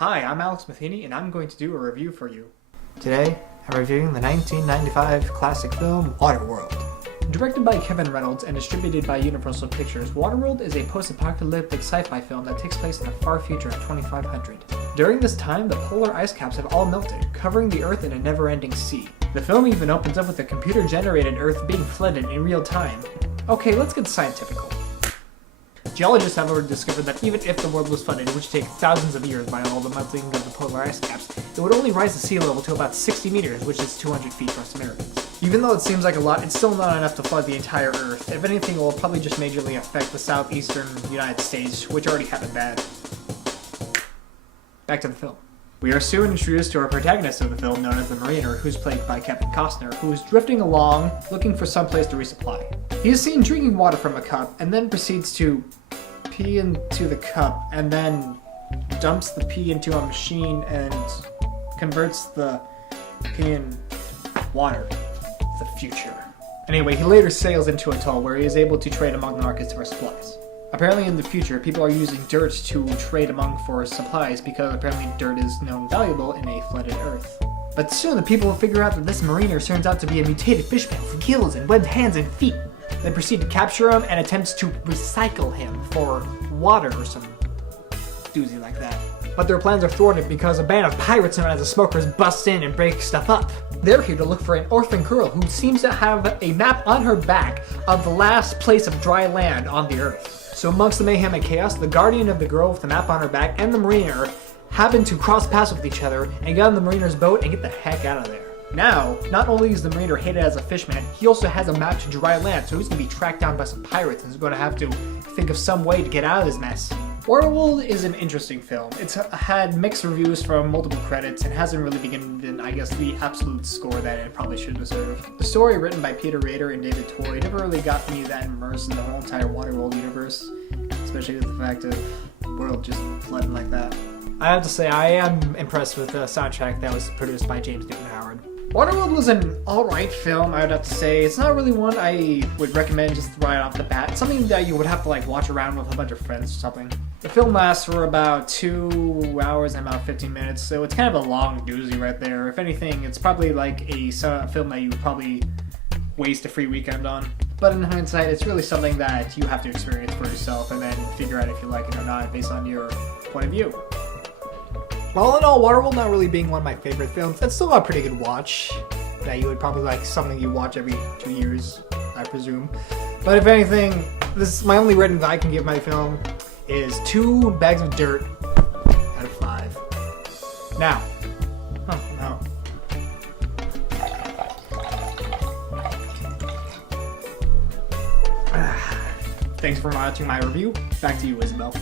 Hi, I'm Alex Matheny, and I'm going to do a review for you. Today, I'm reviewing the 1995 classic film, Waterworld. Directed by Kevin Reynolds and distributed by Universal Pictures, Waterworld is a post-apocalyptic sci-fi film that takes place in the far future of 2500. During this time, the polar ice caps have all melted, covering the Earth in a never-ending sea. The film even opens up with a computer-generated Earth being flooded in real time. Okay, let's get scientifical. Geologists have already discovered that even if the world was flooded, which would take thousands of years by all the melting of the polar ice caps, it would only rise the sea level to about 60 meters, which is 200 feet for us Americans. Even though it seems like a lot, it's still not enough to flood the entire Earth. If anything, it will probably just majorly affect the southeastern United States, which already have it bad. Back to the film. We are soon introduced to our protagonist of the film, known as the Mariner, who's played by Kevin Costner, who is drifting along, looking for some place to resupply. He is seen drinking water from a cup, and then proceeds to pee into the cup, and then dumps the pee into a machine and converts the pee in water. The future. Anyway, he later sails into a atoll where he is able to trade among the markets for supplies. Apparently in the future, people are using dirt to trade among for supplies because apparently dirt is known valuable in a flooded Earth. But soon the people will figure out that this Mariner turns out to be a mutated fishman with gills and webbed hands and feet. They proceed to capture him and attempts to recycle him for water or some doozy like that. But their plans are thwarted because a band of pirates known as the Smokers busts in and break stuff up. They're here to look for an orphan girl who seems to have a map on her back of the last place of dry land on the Earth. So amongst the mayhem and chaos, the guardian of the girl with the map on her back and the Mariner happen to cross paths with each other and get on the Mariner's boat and get the heck out of there. Now, not only is the Mariner hated as a fishman, he also has a map to dry land, so he's going to be tracked down by some pirates and is going to have to think of some way to get out of this mess. Waterworld is an interesting film. It's had mixed reviews from multiple credits and hasn't really been, I guess, the absolute score that it probably should deserve. The story, written by Peter Rader and David Toy, never really got me that immersed in the whole entire Waterworld universe, especially with the fact of the world just flooding like that. I have to say, I am impressed with the soundtrack that was produced by James Newton Howard. Waterworld was an alright film, I would have to say. It's not really one I would recommend just right off the bat. It's something that you would have to watch around with a bunch of friends or something. The film lasts for about 2 hours and about 15 minutes, so it's kind of a long doozy right there. If anything, it's probably like a film that you would probably waste a free weekend on. But in hindsight, it's really something that you have to experience for yourself and then figure out if you like it or not based on your point of view. All in all, Waterworld not really being one of my favorite films, it's still a pretty good watch that you would probably like something you watch every 2 years, I presume. But if anything, this is my only rating that I can give my film is 2 bags of dirt out of 5. Now, thanks for watching my review. Back to you, Isabel.